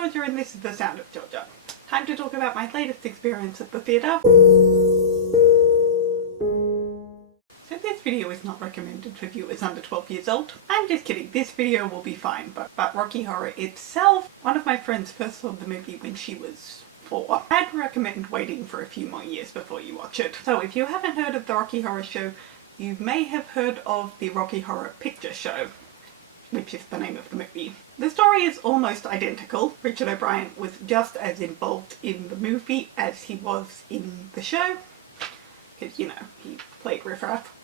Georgia and this is The Sound of Georgia. Time to talk about my latest experience at the theatre. So this video is not recommended for viewers under 12 years old. I'm just kidding, this video will be fine, but Rocky Horror itself, one of my friends first saw the movie when she was 4. I'd recommend waiting for a few more years before you watch it. So if you haven't heard of the Rocky Horror Show, you may have heard of the Rocky Horror Picture Show, which is the name of the movie. The story is almost identical. Richard O'Brien was just as involved in the movie as he was in the show, because, you know, he played Riff Raff.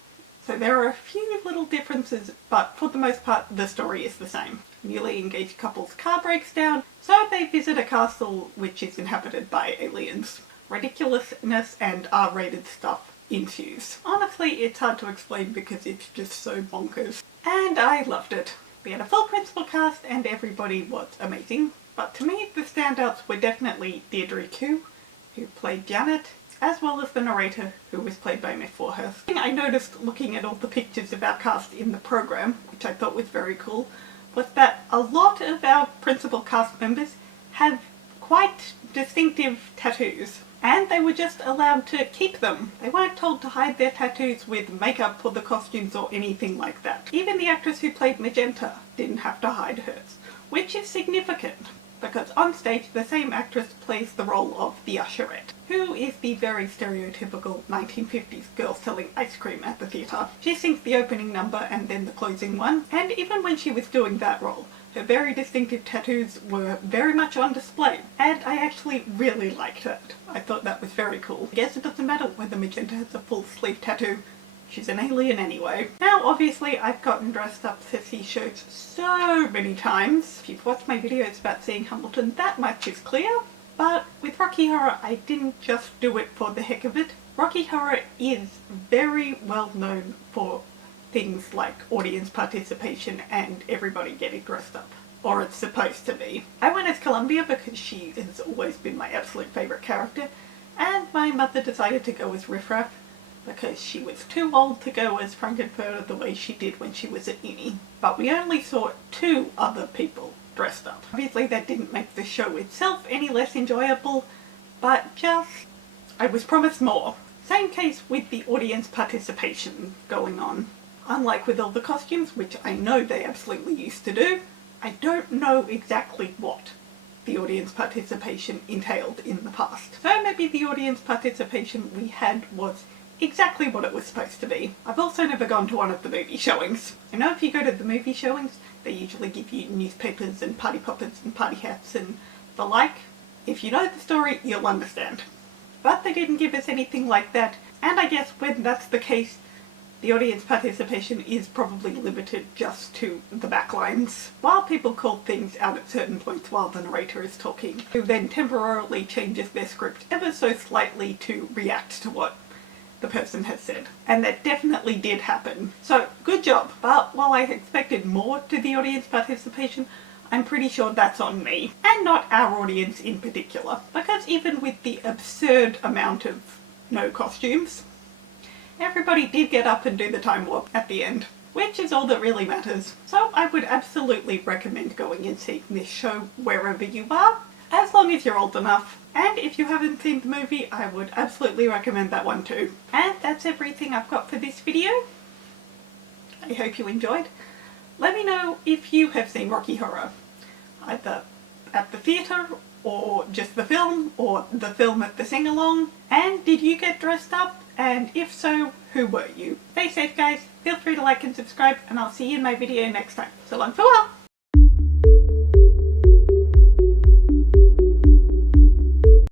So there are a few little differences, but for the most part the story is the same. A newly engaged couple's car breaks down, so they visit a castle which is inhabited by aliens. Ridiculousness and R-rated stuff ensues. Honestly, it's hard to explain because it's just so bonkers. And I loved it. We had a full principal cast and everybody was amazing. But to me, the standouts were definitely Deirdre Koo, who played Janet, as well as the narrator, who was played by Mick Forhurst. I noticed looking at all the pictures of our cast in the program, which I thought was very cool, was that a lot of our principal cast members have quite distinctive tattoos. And they were just allowed to keep them. They weren't told to hide their tattoos with makeup or the costumes or anything like that. Even the actress who played Magenta didn't have to hide hers, which is significant because on stage the same actress plays the role of the usherette, who is the very stereotypical 1950s girl selling ice cream at the theatre. She sings the opening number and then the closing one, and even when she was doing that role, her very distinctive tattoos were very much on display, and I actually really liked it. I thought that was very cool. I guess it doesn't matter whether Magenta has a full sleeve tattoo. She's an alien anyway. Now obviously I've gotten dressed up for these shows so many times. If you've watched my videos about seeing Hamilton, that much is clear. But with Rocky Horror I didn't just do it for the heck of it. Rocky Horror is very well known for things like audience participation and everybody getting dressed up. Or it's supposed to be. I went as Columbia because she has always been my absolute favourite character, and my mother decided to go as Riff Raff because she was too old to go as Frankenfurter the way she did when she was at uni. But we only saw 2 other people dressed up. Obviously that didn't make the show itself any less enjoyable, but just, I was promised more. Same case with the audience participation going on. Unlike with all the costumes, which I know they absolutely used to do, I don't know exactly what the audience participation entailed in the past. So maybe the audience participation we had was exactly what it was supposed to be. I've also never gone to one of the movie showings. I know if you go to the movie showings, they usually give you newspapers and party poppers and party hats and the like. If you know the story, you'll understand. But they didn't give us anything like that, and I guess when that's the case, the audience participation is probably limited just to the backlines. While people call things out at certain points while the narrator is talking, who then temporarily changes their script ever so slightly to react to what the person has said. And that definitely did happen. So, good job. But while I expected more to the audience participation, I'm pretty sure that's on me. And not our audience in particular. Because even with the absurd amount of no costumes, everybody did get up and do the time warp at the end, which is all that really matters. So I would absolutely recommend going and seeing this show wherever you are, as long as you're old enough. And if you haven't seen the movie, I would absolutely recommend that one too. And that's everything I've got for this video. I hope you enjoyed. Let me know if you have seen Rocky Horror, either at the theatre, or just the film, or the film at the sing-along. And did you get dressed up? And if so, who were you? Stay safe guys, feel free to like and subscribe, and I'll see you in my video next time. So long, farewell!